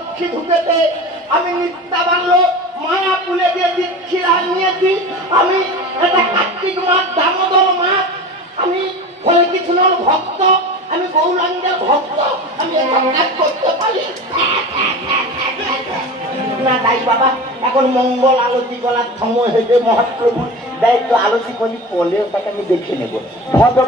লক্ষ্মী ঢুকেতে আমি নিত্যাবার লোক মায়া পুলে দিয়ে দীক্ষিলা নিয়েছি। আমি এটা কার্তিক মাস, দামোদর মাস, আমি ফলে কিছু নল ভক্ত, আমি গৌরাঙ্গের ভক্ত, আমি এসব কাজ করতে পারি না। তাই বাবা এখন মঙ্গল আলতি করার সময় হয়েছে। মহাপ্রভু দেয় একটু আলতি করি, বলে ওটাকে আমি দেখে নেবো। ভদ্র